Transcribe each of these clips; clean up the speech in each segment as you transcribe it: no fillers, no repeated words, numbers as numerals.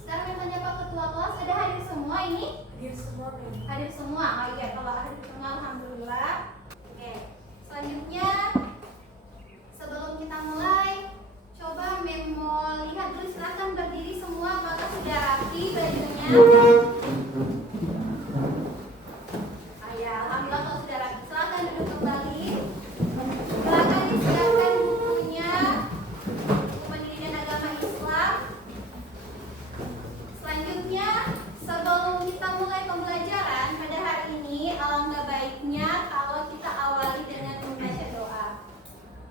Sekarang yang tanya Pak Ketua kelas, ada hadir semua ini? Hadir semua, Mem. Hadir semua. Oh iya, kalau hadir semua alhamdulillah. Oke. Selanjutnya sebelum kita mulai, coba Mem mau lihat dulu, silakan berdiri semua, apakah sudah rapi bajunya? Ya, alhamdulillah kalau sudah rapi. Silakan duduk kembali. Silakan disiapkan bukunya, Buku Pendidikan Agama Islam. Selanjutnya, sebelum kita mulai pembelajaran pada hari ini, alangkah baiknya kalau kita awali dengan membaca doa.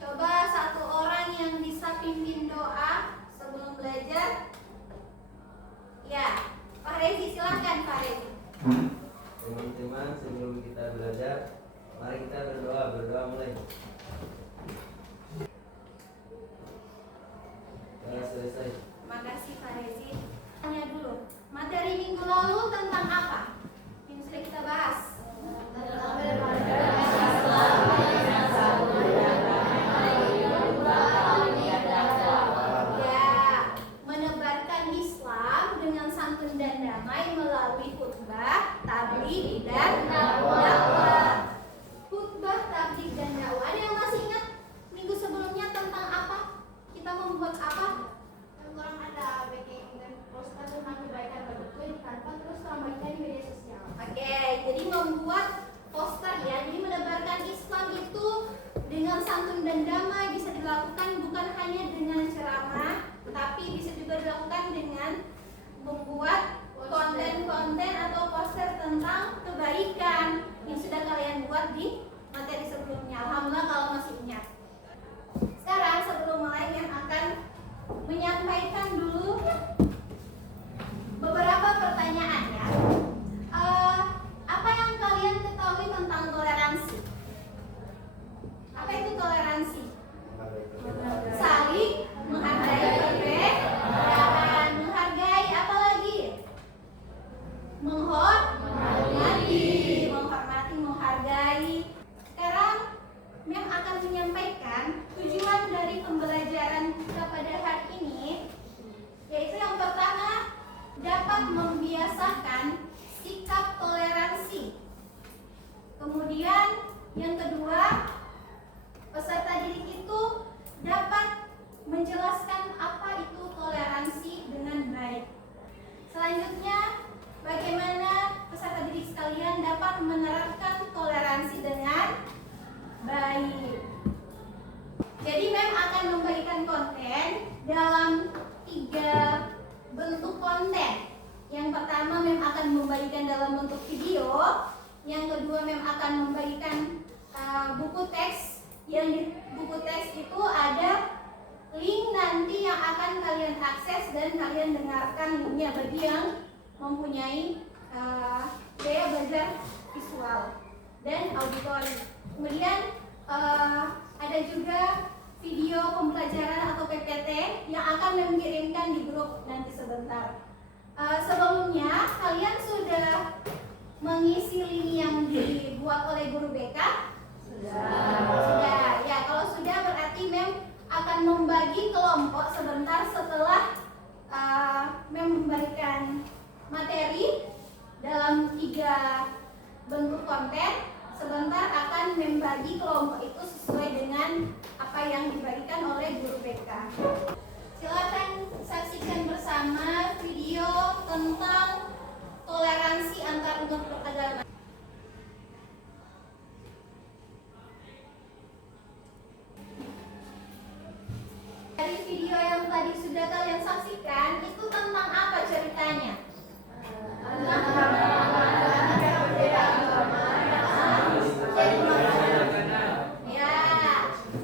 Coba satu orang yang bisa pimpin doa sebelum belajar. Ya, Pak Rezi, silakan Pak Rezi. Teman-teman, sebelum kita belajar, mari kita berdoa mulai. Sudah selesai. Terima kasih Pak Rezi. Tanya dulu, materi minggu lalu tentang apa yang sudah kita bahas? Ya, menebarkan Islam dengan santun dan damai melalui khutbah, tabligh, dan dakwah. Khutbah, tabligh, dan dakwah. Ada yang masih ingat minggu sebelumnya tentang apa? Kita membuat apa? Kurang ada bikin poster tentang kebaikan berdua di kantor, terus ramaikan di media sosial. Oke, jadi membuat poster ya. Jadi menebarkan Islam itu dengan santun dan damai bisa dilakukan bukan hanya dengan ceramah, tetapi bisa juga dilakukan dengan membuat konten-konten atau poster tentang kebaikan yang sudah kalian buat di materi sebelumnya. Alhamdulillah kalau masih ingat. Sekarang sebelum mulai yang akan menyampaikan dulu beberapa pertanyaan ya. Apa yang kalian ketahui tentang toleransi? Apa itu toleransi? Saling menghargai perbedaan, menghargai apa lagi? Menghormati, menghargai. Sekarang Mem akan menyampaikan tujuan dari pembelajaran kita pada hari ini, yaitu yang pertama, dapat membiasakan sikap toleransi. Kemudian yang kedua, peserta didik itu dapat menjelaskan apa itu toleransi dengan baik. Selanjutnya, bagaimana peserta didik sekalian dapat menerapkan toleransi dengan baik. Jadi Mem akan membagikan konten dalam 3 bentuk konten. Yang pertama Mem akan membagikan dalam bentuk video. Yang kedua Mem akan membagikan buku teks. Yang di buku teks itu ada link nanti yang akan kalian akses dan kalian dengarkan linknya bagi yang mempunyai gaya belajar visual dan auditori. Kemudian ada juga video pembelajaran atau PPT yang akan mengirimkan di grup nanti sebentar. Sebelumnya kalian sudah mengisi link yang dibuat oleh guru BK? Sudah. Ya, kalau sudah berarti Mem akan membagi kelompok sebentar setelah Mem memberikan materi dalam 3 bentuk konten. Sebentar akan membagi kelompok itu sesuai dengan apa yang diberikan oleh guru BK. Silakan saksikan bersama video tentang toleransi antar umat beragama. Dari video yang tadi sudah kalian saksikan, itu tentang apa ceritanya?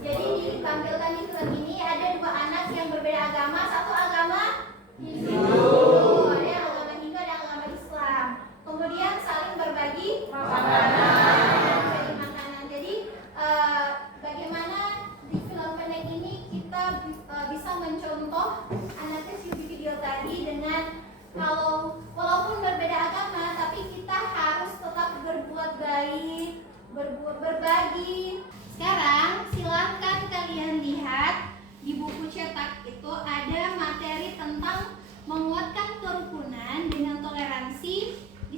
Jadi ditampilkan di film ini ada 2 anak yang berbeda agama, satu agama Hindu, ada yang agama Hindu, ada yang agama Islam. Kemudian saling berbagi makanan. Jadi bagaimana di film pendek ini kita bisa mencontoh anak kecil di video tadi dengan kalau walaupun berbeda agama tapi kita harus tetap berbuat baik, berbagi. Sekarang silakan kalian lihat di buku cetak itu ada materi tentang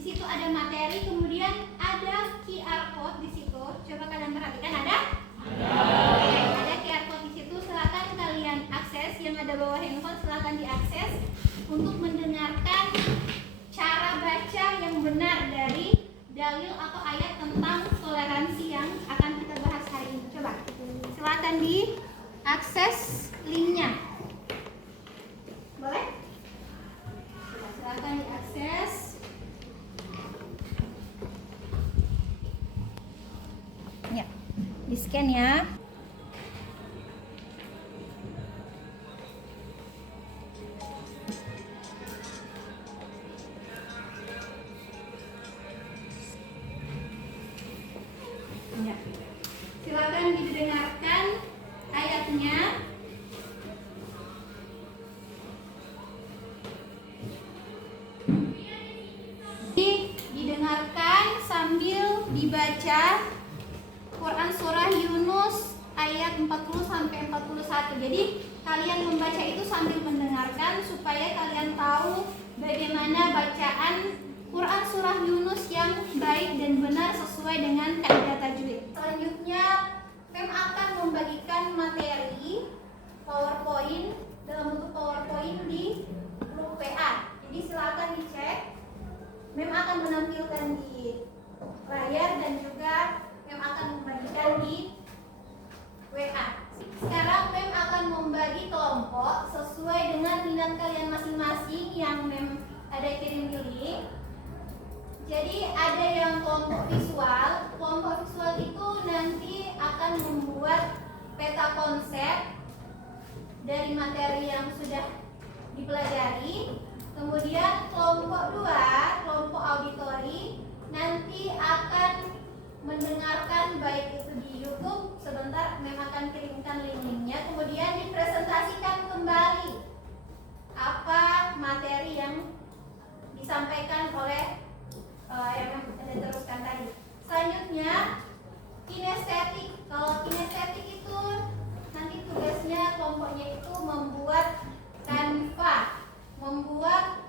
situ ada materi, kemudian ada QR code di situ. Coba kalian perhatikan, ada? Ada QR code di situ. Silakan kalian akses. Yang ada bawah handphone silakan diakses untuk mendengarkan cara baca yang benar dari dalil atau ayat tentang toleransi yang akan kita bahas hari ini. Coba silakan diakses linknya. Boleh? Coba silakan diakses. Ya, di scan ya. Ya. Silakan didengarkan ayatnya. Didengarkan sambil dibaca Quran surah Yunus ayat 40 sampai 41. Jadi kalian membaca itu sambil mendengarkan supaya kalian tahu bagaimana bacaan Quran surah Yunus yang baik dan benar sesuai dengan kaidah tajwid. Selanjutnya, Mem akan membagikan materi PowerPoint dalam bentuk PowerPoint di grup WA. Jadi silakan dicek. Mem akan menampilkan di layar dan juga Mem akan membagikan di WA. Sekarang Mem akan membagi kelompok sesuai dengan minat kalian masing-masing yang Mem ada kirim di link. Jadi ada yang kelompok visual. Kelompok visual itu nanti akan membuat peta konsep dari materi yang sudah dipelajari. Kemudian kelompok 2, kelompok auditori, nanti akan mendengarkan baik itu di YouTube. Sebentar Mem akan kirimkan link-linknya. Kemudian dipresentasikan kembali apa materi yang disampaikan oleh yang Anda teruskan tadi. Selanjutnya kinestetik. Kalau kinestetik itu nanti tugasnya kelompoknya itu membuat Canva, membuat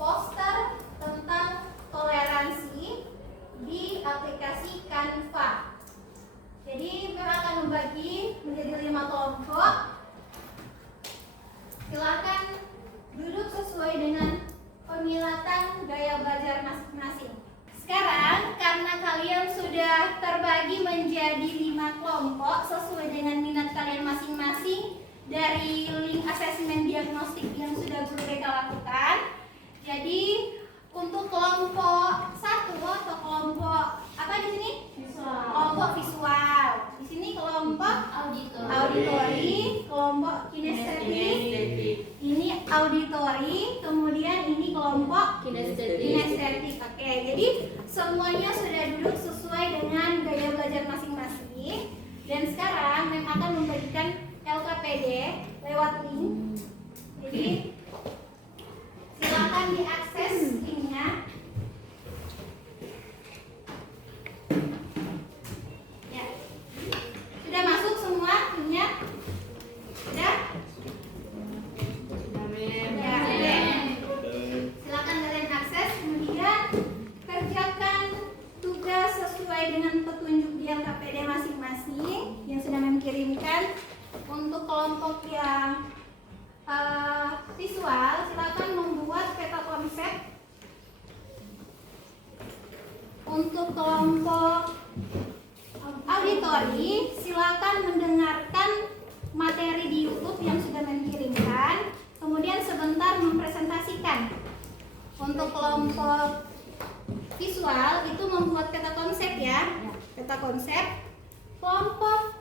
poster tentang toleransi di aplikasi Canva. Jadi mereka akan membagi menjadi 5 kelompok. Silakan duduk sesuai dengan peminatan gaya belajar masing-masing. Sekarang karena kalian sudah terbagi menjadi 5 kelompok sesuai dengan minat kalian masing-masing dari link asesmen diagnostik yang sudah Guru BK lakukan. Jadi untuk kelompok 1 atau kelompok apa di sini? Visual. Kelompok visual. Di sini kelompok auditori, kelompok kinestetik. Ini auditori, kemudian ini kelompok kinestetik. Oke, jadi semuanya sudah duduk sesuai dengan gaya belajar masing-masing. Dan sekarang Mem akan membagikan LKPD lewat link. Jadi silakan diakses linknya. Ya, sudah masuk semua linknya? Sudah? Silakan kalian akses, kemudian kerjakan tugas sesuai dengan petunjuk di LKPD masing-masing yang sudah Mem kirimkan. Untuk kelompok yang visual, silakan membuat peta konsep. Untuk kelompok auditori, silakan mendengarkan materi di YouTube yang sudah Mem kirimkan. Kemudian sebentar mempresentasikan. Untuk kelompok visual itu membuat peta konsep ya, peta konsep. Kelompok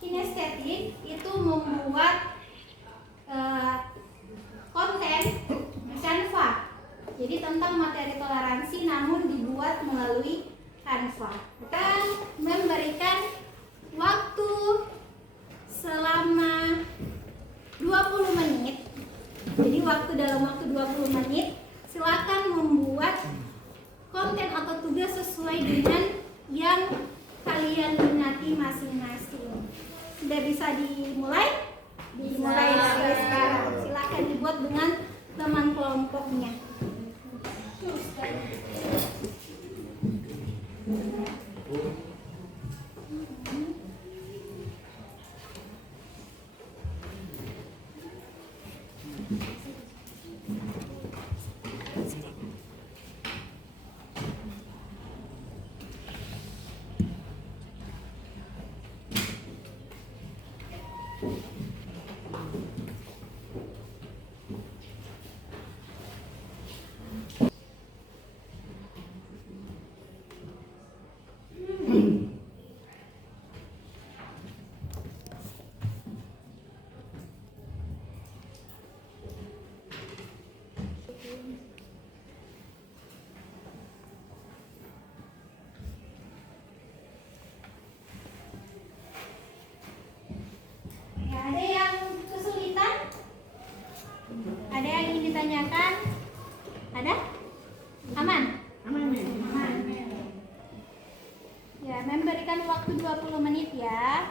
kinestetik itu membuat konten Canva. Jadi tentang materi toleransi namun dibuat melalui Canva. Kita memberikan waktu selama 20 menit. Jadi dalam waktu 20 menit silakan membuat konten atau tugas sesuai dengan yang kalian minati masing-masing. Sudah bisa dimulai? Dimulai dari sekarang. Silakan dibuat dengan teman kelompoknya. ditanyakan? Ada? Aman? Aman. Ya, Mem berikan waktu 20 menit ya.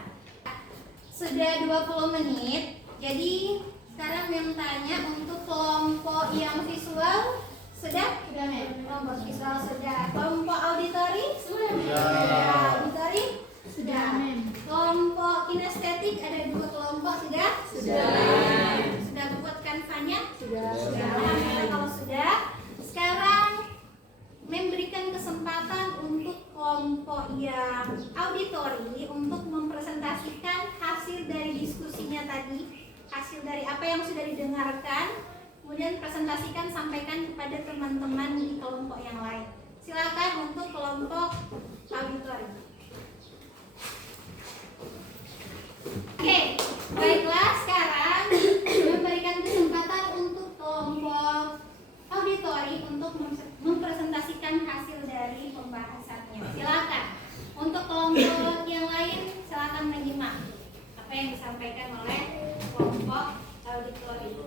Sudah 20 menit. Jadi sekarang Mem tanya untuk kelompok yang visual sudah? Sudah, Mem. Kelompok visual sudah. Kelompok auditori? Sudah. Auditori? Sudah. Kelompok kinestetik ada 2 kelompok sudah? Sudah buat kanvanya? Sudah. Alhamdulillah kalau sudah. Sekarang memberikan kesempatan untuk kelompok yang auditori untuk mempresentasikan hasil dari diskusinya tadi, hasil dari apa yang sudah didengarkan, kemudian presentasikan, sampaikan kepada teman-teman di kelompok yang lain. Silakan untuk kelompok auditori. Oke, baiklah, sekarang memberikan kesempatan untuk kelompok auditori untuk mempresentasikan hasil dari pembahasannya. Silakan. Untuk kelompok yang lain, silakan menyimak apa yang disampaikan oleh kelompok auditori.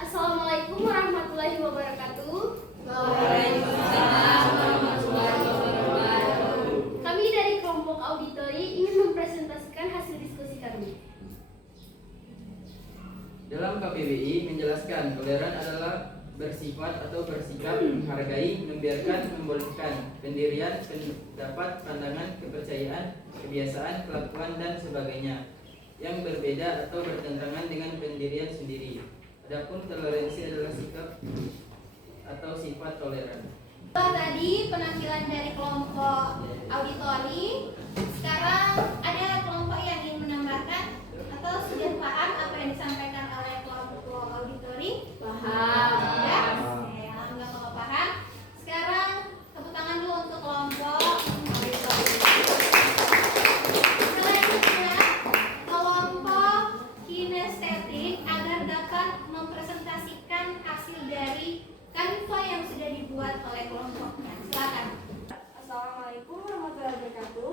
Assalamualaikum warahmatullahi wabarakatuh. Waalaikumsalam warahmatullahi wabarakatuh. Kami dari kelompok auditori ingin mempresentasikan hasil diskusi kami. Dalam KBBI menjelaskan toleran adalah bersifat atau bersikap menghargai, membiarkan, membolehkan pendirian, pendapat, pandangan, kepercayaan, kebiasaan, kelakuan, dan sebagainya yang berbeda atau bertentangan dengan pendirian sendiri. Adapun toleransi adalah sikap atau sifat toleran. Tadi penampilan dari kelompok auditori. Sekarang ada kelompok yang ingin menambahkan atau sudah paham apa yang disampaikan oleh kelompok auditori? Paham. Ya? Oke, alhamdulillah kalau paham. Sekarang tepuk tangan dulu untuk kelompok auditori. Selanjutnya kelompok kinestetik agar dapat mempresentasikan hasil dari kanva yang sudah dibuat oleh kelompoknya. Silakan. Assalamualaikum warahmatullahi wabarakatuh.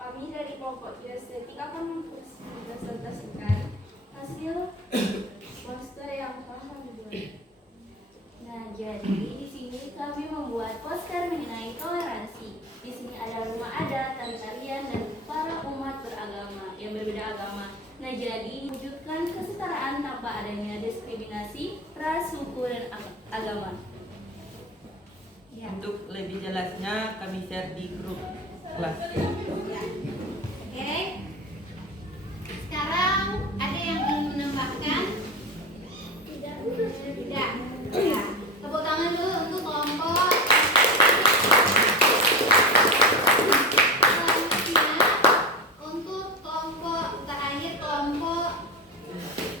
Kami dari kelompok kinestetik akan mempresentasikan hasil poster yang telah dibuat. Nah, jadi di sini kami membuat poster mengenai toleransi. Di sini ada rumah adat, tari-tarian, dan para umat beragama yang berbeda agama. Nah, jadi wujudkan kesetaraan tanpa adanya diskriminasi ras, suku, dan agama. Ya. Untuk lebih jelasnya kami share di grup kelas. Ya. Oke. Sekarang ada yang ingin menambahkan? Tidak. Ya. Tepuk tangan dulu untuk kelompok. Selanjutnya untuk kelompok terakhir, kelompok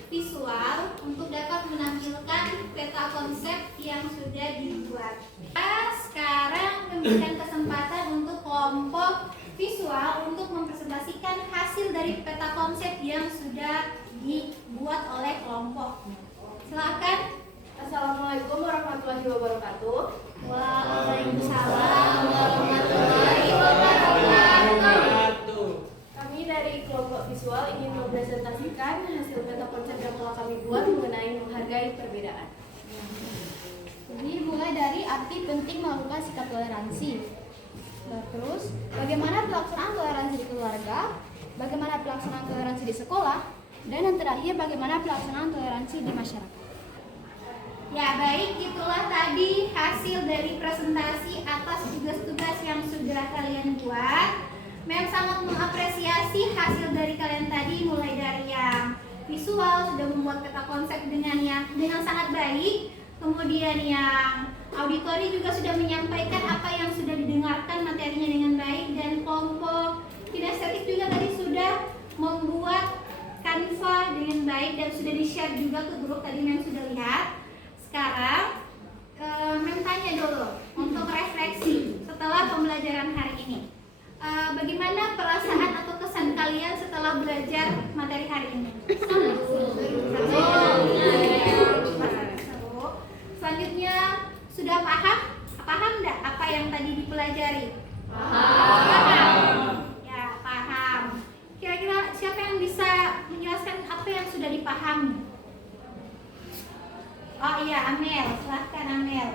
visual untuk dapat menampilkan peta konsep yang sudah dibuat. Sekarang memberikan kesempatan untuk kelompok visual untuk mempresentasikan hasil dari peta konsep yang sudah dibuat oleh kelompoknya. Silakan. Assalamualaikum warahmatullahi wabarakatuh. Waalaikumsalam warahmatullahi wabarakatuh. Kami dari kelompok visual ingin mempresentasikan hasil peta konsep yang telah kami buat mengenai menghargai perbedaan. Ini mulai dari arti penting melakukan sikap toleransi. Terus, bagaimana pelaksanaan toleransi di keluarga, bagaimana pelaksanaan toleransi di sekolah, dan yang terakhir bagaimana pelaksanaan toleransi di masyarakat. Ya, baik, itulah tadi hasil dari presentasi atas tugas-tugas yang sudah kalian buat. Mem sangat mengapresiasi hasil dari kalian tadi, mulai dari yang visual sudah membuat peta konsep dengan sangat baik. Kemudian yang auditori juga sudah menyampaikan apa yang sudah didengarkan materinya dengan baik, dan kelompok kinestetik juga tadi sudah membuat kanva dengan baik dan sudah di-share juga ke grup tadi yang sudah lihat. Sekarang Mem tanya dulu untuk refleksi setelah pembelajaran hari ini. Bagaimana perasaan atau kesan kalian setelah belajar materi hari ini? Selanjutnya, sudah paham enggak apa yang tadi dipelajari? Paham. Ya, paham. Kira-kira siapa yang bisa menjelaskan sudah dipahami? Oh iya, Amel, silahkan Amel.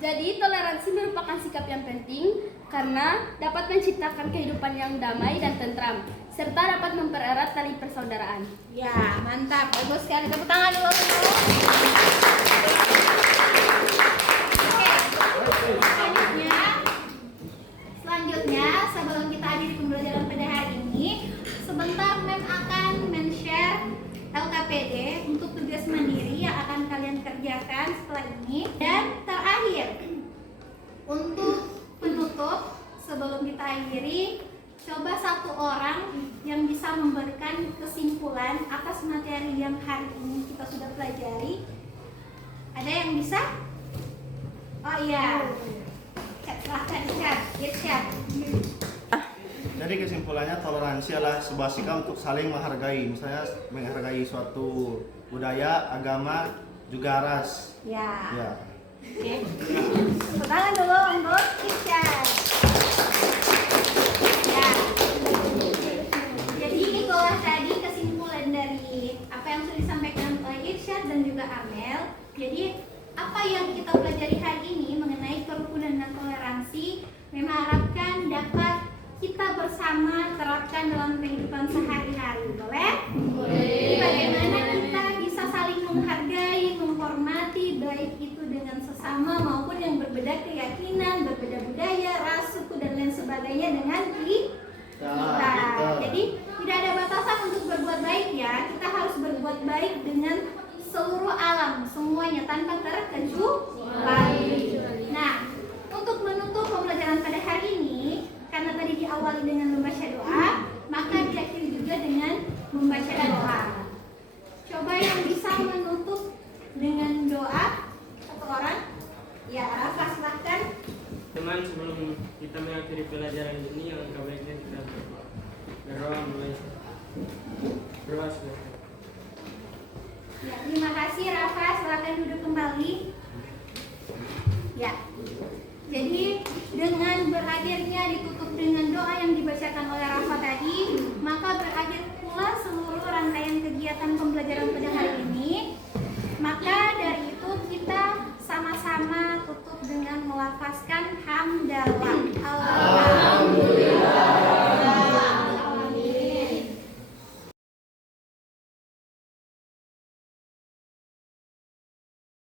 Jadi toleransi merupakan sikap yang penting karena dapat menciptakan kehidupan yang damai dan tentram serta dapat mempererat tali persaudaraan. Ya, mantap. Bagus sekali. Tepuk tangan dulu. Oke. Selanjutnya, sebelum kita akhiri pembelajaran pada hari ini, sebentar Mem akan men-share LKPD untuk tugas mandiri yang akan kalian kerjakan setelah ini. Dan terakhir, untuk penutup sebelum kita akhiri, coba satu orang yang bisa memberikan kesimpulan atas materi yang hari ini kita sudah pelajari. Ada yang bisa? Oh iya. Silahkan Irsyad. Jadi kesimpulannya toleransi adalah sebuah sikap untuk saling menghargai, misalnya menghargai suatu budaya, agama, juga ras. Ya. Ya. Oke. Tepuk tangan dulu untuk Irsyad. Ya. Jadi itulah tadi kesimpulan dari apa yang sudah disampaikan oleh Irsyad dan juga Amel. Jadi apa yang kita pelajari hari ini mengenai kerukunan dan toleransi, memang harapkan dapat kita bersama terapkan dalam kehidupan sehari-hari. Boleh? Jadi bagaimana kita bisa saling menghargai, menghormati, baik itu dengan sesama maupun yang berbeda keyakinan, berbeda budaya, ras, suku dan lain sebagainya dengan kita. Jadi tidak ada batasan untuk berbuat baik ya. Kita harus berbuat baik dengan seluruh alam semuanya tanpa terkecuali. Nah, untuk menutup pembelajaran pada hari ini, karena tadi diawali dengan membaca doa, maka diakhiri juga dengan membaca doa. Coba yang bisa menutup dengan doa satu orang. Ya, Rafa silahkan. Teman, sebelum kita mengakhiri pelajaran ini, alangkah baiknya kita berdoa mulai. Berdoa sebentar. Ya, terima kasih Rafa, silakan duduk kembali. Ya. Jadi dengan berakhirnya ditutup dengan doa yang dibacakan oleh Rafa tadi, maka berakhir pula seluruh rangkaian kegiatan pembelajaran pada hari ini. Maka dari itu kita sama-sama tutup dengan